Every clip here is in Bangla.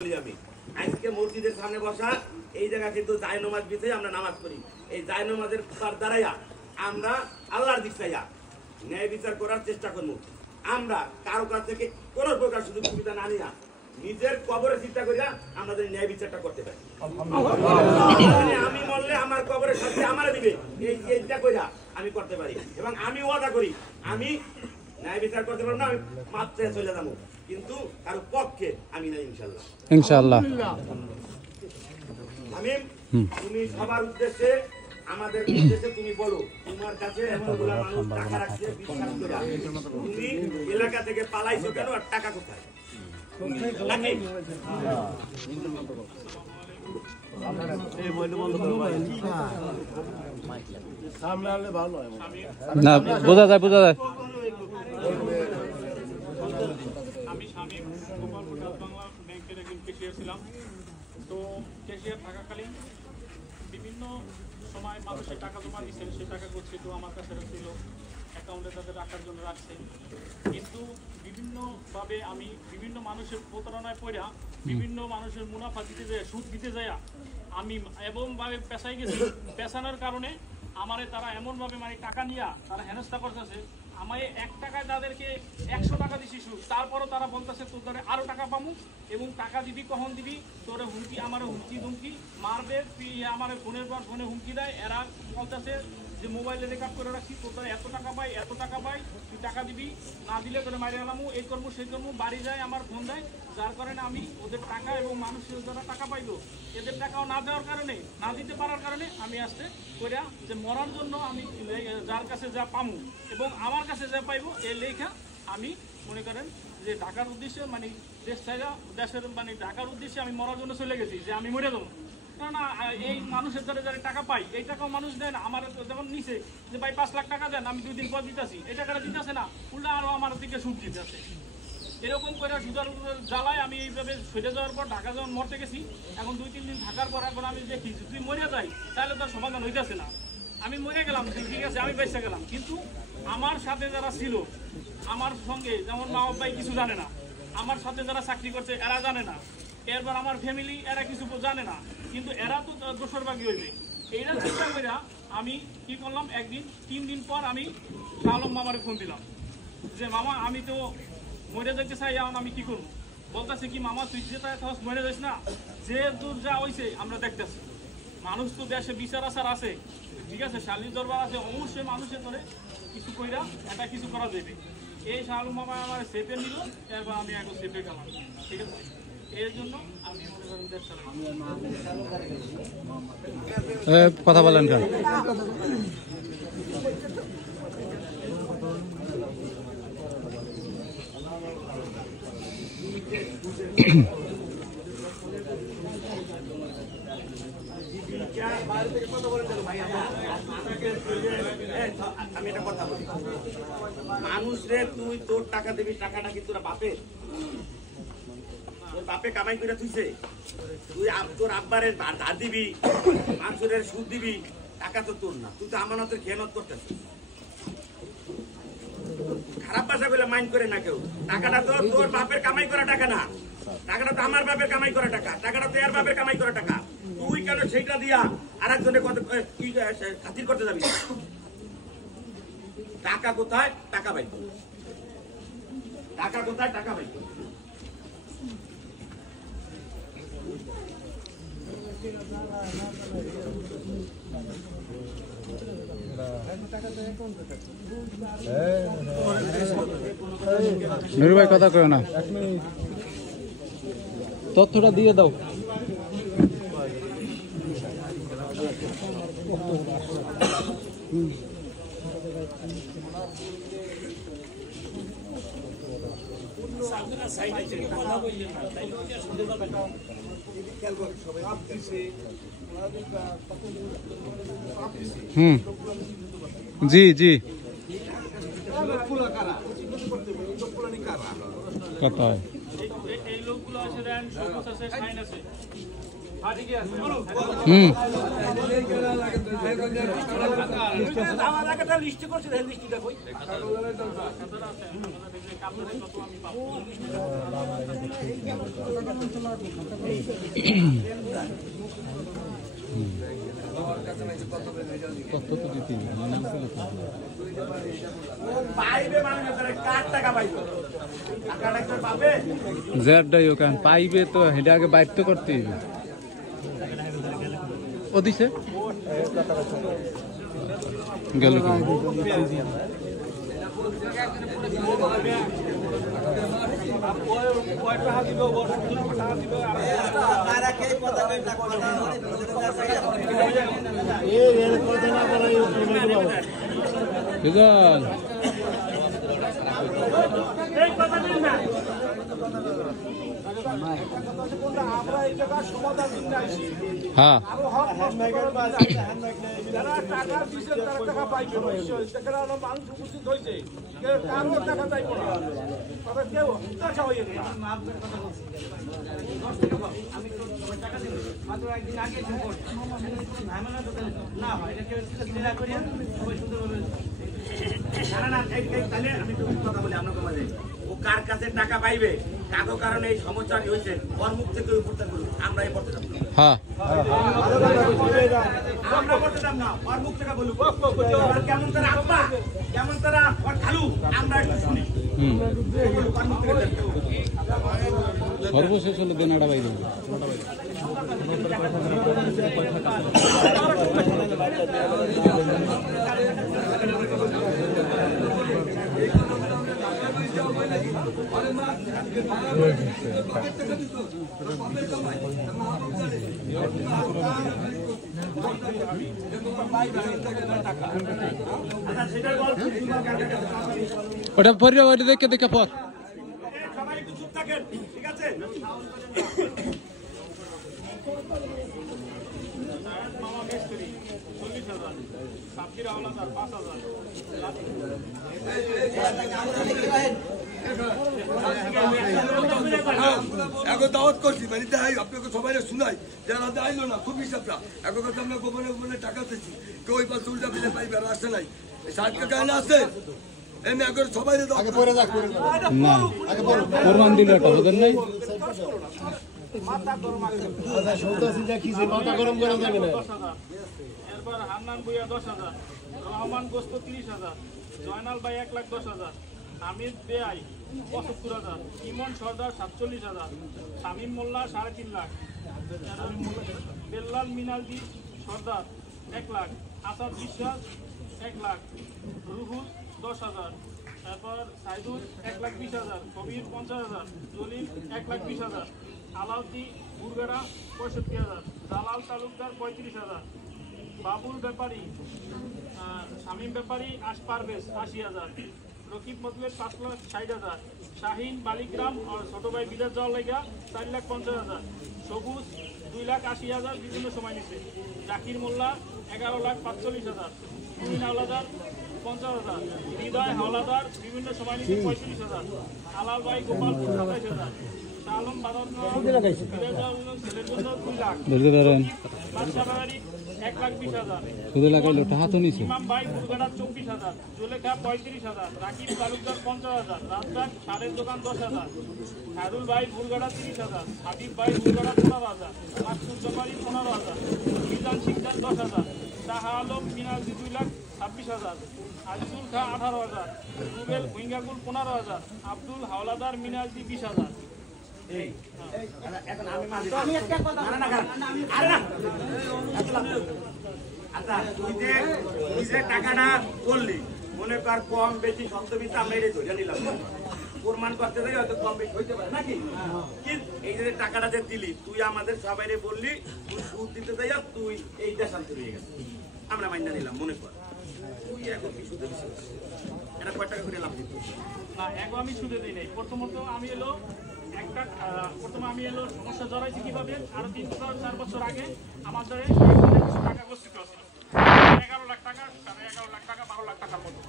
আমি আজকে মসজিদের সামনে বসা এই জায়গা কিন্তু জায়নামাজ বিছাই আমরা নামাজ পড়ি। এই জায়নামাজের দ্বারাই আমরা আল্লাহর দিক চাইয়া ন্যায় বিচার করার চেষ্টা করবো। আমরা কারো কাছ থেকে কোনো প্রকার সুযোগ সুবিধা না নিয়া নিজের কবরে চিন্তা করিয়া আমাদের ন্যায় বিচারটা করতে পারি। আমি মরলে আমার কবরের শাস্তি আমারে দিবে এই চিন্তা করিয়া আমি করতে পারি এবং আমি ওয়াদা করি আমি ন্যায় বিচার করতে পারবো না, আমি মাত্রে চলে যাবো, কিন্তু কারো পক্ষে আমি না। ইনশাল্লাহ ইনশাআল্লাহ। আমি তুমি সবার উদ্দেশ্যে আমাদের উদ্দেশ্যে তুমি বলো তোমার কাছে এতগুলা মানুষ টাকা রাখছে বিশ্বাস করে তুমি এলাকা থেকে পালাইছো কেন আর টাকা কোথায়? না বোঝা যায় বোঝা যায়। আমি শামীম গোপালপুর বাংলা ব্যাংকের একজন ক্যাশিয়ার ছিলাম। তো ক্যাশিয়ার থাকাকালীন বিভিন্ন সময় মানুষের টাকা জমা দিচ্ছে, সেই টাকা করছে তো আমার কাছে ছিল অ্যাকাউন্টে তাদের রাখার জন্য রাখছে, কিন্তু বিভিন্নভাবে আমি বিভিন্ন মানুষের প্রতারণায় পড়া বিভিন্ন মানুষের মুনাফা দিতে যায়, সুদ দিতে যায় আমি এমনভাবে পেশাই গেছি। পেশানোর কারণে আমারে তারা এমনভাবে মানে টাকা নিয়ে তারা হেনস্থা করতেছে। আমায় 1 টাকায় তাদেরকে 100 টাকা দিছি সুদ, তারপরও তারা বলতেছে তোর ধরে আরও টাকা পাবো এবং টাকা দিবি কখন দিবি, তোর হুমকি আমার হুমকি ধুমকি মারবে, আমার ফোনের পর ফোনে হুমকি দেয়। এরা বলতেছে যে মোবাইলে রেকর্ড করে রাখছি তোর ধরে এত টাকা পাই এত টাকা পাই, তুই টাকা দিবি, না দিলে তোরে মারি আলামু, এই করবো সেই করবো। বাড়ি যায় আমার ফোন দেয়, যার কারণে আমি ওদের টাকা এবং মানুষের যারা টাকা পাইলো এদের টাকাও না দেওয়ার কারণে না দিতে পারার কারণে আমি আসতে কইরা যে মরার জন্য আমি যার কাছে যা পামু এবং আমার কাছে যা পাইবো এই লেখা আমি মনে করেন যে ঢাকার উদ্দেশ্যে মানে দেশ ছাড়া দেশের মানে ঢাকার উদ্দেশ্যে আমি মরার জন্য চলে গেছি যে আমি মরে যাবো। না এই মানুষের যারা যারা টাকা পাই এই টাকাও মানুষ দেয় না। আমার যখন নিচে যে ভাই 5 লাখ টাকা দেন, আমি 2 দিন পর দিতেছি, এই টাকাটা দিতেছে না, উল্টা আরও আমার দিকে সুদ দিতেছে। এরকম করে সুদার জ্বালায় আমি এইভাবে ফিরে যাওয়ার পর ঢাকা যখন মরতে গেছি, এখন 2-3 দিন থাকার পর এখন আমি দেখি যদি মরে যাই তাহলে তার সমাধান হইতেছে না। আমি মরে গেলাম ঠিক আছে, আমি বেঁচে গেলাম, কিন্তু আমার সাথে যারা ছিল আমার সঙ্গে, যেমন মা বাবাই কিছু জানে না, আমার সাথে যারা চাকরি করছে এরা জানে না, এরপর আমার ফ্যামিলি এরা কিছু জানে না, কিন্তু এরা তো দোষর বাকি হইবে। এইটা চিন্তা করে আমি কি করলাম, একদিন 3 দিন পর আমি শাহ আলম মামারে ফোন দিলাম যে মামা আমি তো মরে যেতে চাই, এখন আমি কি করবো? বলতেছে কি মামা তুই যেটা মরে যাস না, যে দূর যা হয়েছে আমরা দেখতেছি, মানুষ তো দেশে বিচার আচার আছে, ঠিক আছে, শালীন দরবার আছে, অবশ্যই মানুষের ধরে কিছু কইরা এটা কিছু করা যাবে। এই শাহ আলম মামা আমার সেপে নিল, এরপর আমি এখন সেপে গেলাম, ঠিক আছে। এর জন্য আমি মনে করেন দেশ কথা বলেন কেন? আমি একটা কথা বলি, মানুষ রে তুই তোর টাকা দিবি, টাকাটা কি তোরা বাপের? তোর বাপে কামাই করে তুইছে, তুই তোর আব্বারের ধার দিবি, মানুষের সুদ দিবি, টাকা তো তোর না, তুই তো আমানতের খেয়ানত করতেছিস। খারাপ ভাষা বলে মাইন্ড করে না কেউ, টাকাটা তো তোর বাপের কামাই করা টাকা না, টাকাটা তো আমার বাপের কামাই করা টাকা, টাকাটা তো এর বাপের কামাই করা টাকা। তুই কেন সেইটা দিয়া আর একজনের কত কি খাতির করতে যাবি? টাকা কোথায়? টাকা পাইব, টাকা কোথায়? টাকা পাইব। নুরু ভাই কথা কয় না, তথ্যটা দিয়ে দাও। জি জি কথা হয়। এই লোকগুলো আছে, সাইন আছে, আমার একটা লিস্ট করছে, লিস্টটা কই? যে কাপড়ে কত আমি পাবো। কত তো দিতে পাইবে মানে কার টাকা পাইবে, টাকাটা কি পাবে? জেডাই ওখান পাইবে তো হেডা আগে বাইর তো করতে হইবে। ও দিছে গেল কি রেজাল হ্যাঁ ও কার কাছে টাকা পাইবে, কারো কারণে এই সমস্যা হয়েছে, ওর মুখ থেকে আমরা এই পড়তে যাবো, হ্যাঁ আমরা পড়তে যাব না, ওর মুখ থেকে বলুক কেমন তারা আব্বা, কেমন তারা ওর খালু, আমরা একটু শুনি। ওর মুখ থেকে দেখতে হবে। সর্বশেষ হলে দেনাটা বাইর হবে। ওটা পরে ওটা দেখে দেখে পথ সবাই একটু চুপ থাকেন, ঠিক আছে? মামা মিস্ত্রি 40,000, সাব্বির হাওলাদার 5,000, এখন দাওয়াত করছি মানে দেখাই আপনাকে সবাই শোনাই যারা আইলো না খুব হিসাবটা এখন কথা আমরা গোপনে গোপনে টাকা দিচ্ছি কেউ ওই পাশে উল্টা ফিরে পাইবে আর আসে নাই ষাট টাকা না আছে এমনি এখন সবাই না কোরবান দিল এটা ওদের নাই এরপর হান্নান ভুইয়া 10,000, রহমান গোস্ত 30,000, জয়নাল ভাই 1,10,000, হামিদ বেআই 75,000, ইমন সর্দার 47,000, শামীম মোল্লা 3.5 লাখ, বেল্লাল মিনালজি সর্দার 1 লাখ, আসাদ বিশ্বাস 1 লাখ, রুহুল 10,000, তারপর সাইদুল 1,20,000, কবির 50,000, জলিল 1,20,000, আলাউদ্দি বুরগাড়া 65,000, জালাল তালুকদার 35,000, বাবুল ব্যাপারী শামীম ব্যাপারী পারভেজ 80,000, রকিব মজুয়ের 5,60,000, শাহিন বালিগ্রাম ছোট ভাই বিদেশ যাওয়ার লেগা 4,50,000, সবুজ 2,80,000 বিভিন্ন সময় নিচ্ছে, জাকির মোল্লা 11,45,000, তুমিন হাওলাদার 50,000, হৃদয় হাওলাদার বিভিন্ন সময় নিচ্ছে 35,000, আলাল ভাই গোপালপুর 27,000, আলম বাদর ছেলের জন্য 2 লাখ, বুঝতে পারেন বাদশা বাড়ি 1,20,000, শুধু লাগাইলো টাকা তো নিছে ইমাম ভাই বুরগাড়া 24,000, জুলেখা 35,000, রাকিব তালুকদার 50,000, রাজদাক সারের দোকান 10,000, খায়রুল ভাই বুরগাড়া 30,000, হাবিব ভাই বুরগাড়া 15,000, মাসুদ জবারি 15,000, মিজান শিকদার 10,000, শাহ আলম মিনাজি 2,26,000, আজিজুল খা 18,000, রুবেল ভুইঙ্গাগুল 15,000, আব্দুল হাওলাদার মিনাজি 20,000। এখন আমি মাঝে আরে না আচ্ছা তুই যে টাকাটা করলি মনে কর কম বেশি সপ্তমিতে আমরা এটা ধরে নিলাম, প্রমাণ করতে যাই হয়তো কম বেশি হইতে পারে নাকি, কিন্তু এই যে টাকাটা যে দিলি তুই আমাদের সবাই বললি তুই সুদ দিতে যাই তুই এই দেশান্তর হয়ে গেছে, আমরা মাইনা নিলাম, মনে কর তুই এখন কি সুদে দিছিস, এটা কয় টাকা করে লাভ দিত না এখন আমি সুদে দিই নাই, প্রথমে আমি এলো সমস্যা জড়াইছি কিভাবে, আরো 3-4 বছর আগে আমাদের কিছু টাকা গচ্ছিত ছিল 11 লাখ টাকা, 11.5 লাখ টাকা, 12 লাখ টাকার মতো।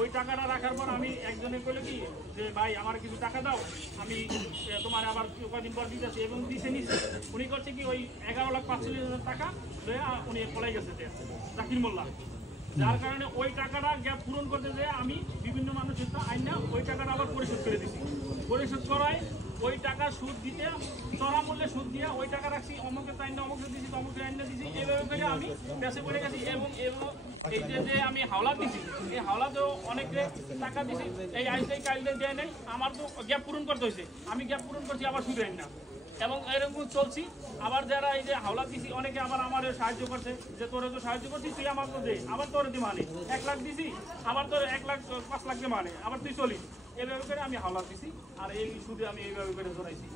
ওই টাকাটা রাখার পর আমি একজনে কইল কি যে ভাই আমার কিছু টাকা দাও, আমি তোমার আবার কদিন পর দিতেছি, এবং দিছে নিছে। উনি করছে কি ওই 11,45,000 টাকা উনি পলাই গেছে জাকির মোল্লা, যার কারণে ওই টাকাটা গ্যাপ পূরণ করতে যে আমি বিভিন্ন মানুষের আইনা ওই টাকাটা আবার পরিশোধ করে দিছি। পরিশোধ করায় ওই টাকা সুদ দিতে চড়া মূল্যে সুদ দিয়ে ওই টাকা রাখছি, অমুকের আইনা অমুকে দিছি, তমুকের আইনা দিছি, এইভাবে করে আমি বেঁচে পড়ে গেছি। এবং এই যে আমি হাওলা দিছি, এই হাওলাতেও অনেকে টাকা দিছি, এই আইসে কাইলে দেয় নেই, আমার তো গ্যাপ পূরণ করতে হয়েছে, আমি গ্যাপ পূরণ করছি আবার সুদ আইন না, এবং এরকম চলছি। আবার যারা এই যে হাওলা দিছি অনেকে আবার আমার সাহায্য করছে, যে তোরে তো সাহায্য করছিস তুই আমার তো দে, আবার তোরে দি মানে 1 লাখ দিছি, আবার তোর 1 লাখ 5 লাখ দিয়ে মানে আবার তুই চলিস, এইভাবে করে আমি হাওলা দিছি। আর এই সুদে আমি এইভাবে করে জড়াইছি।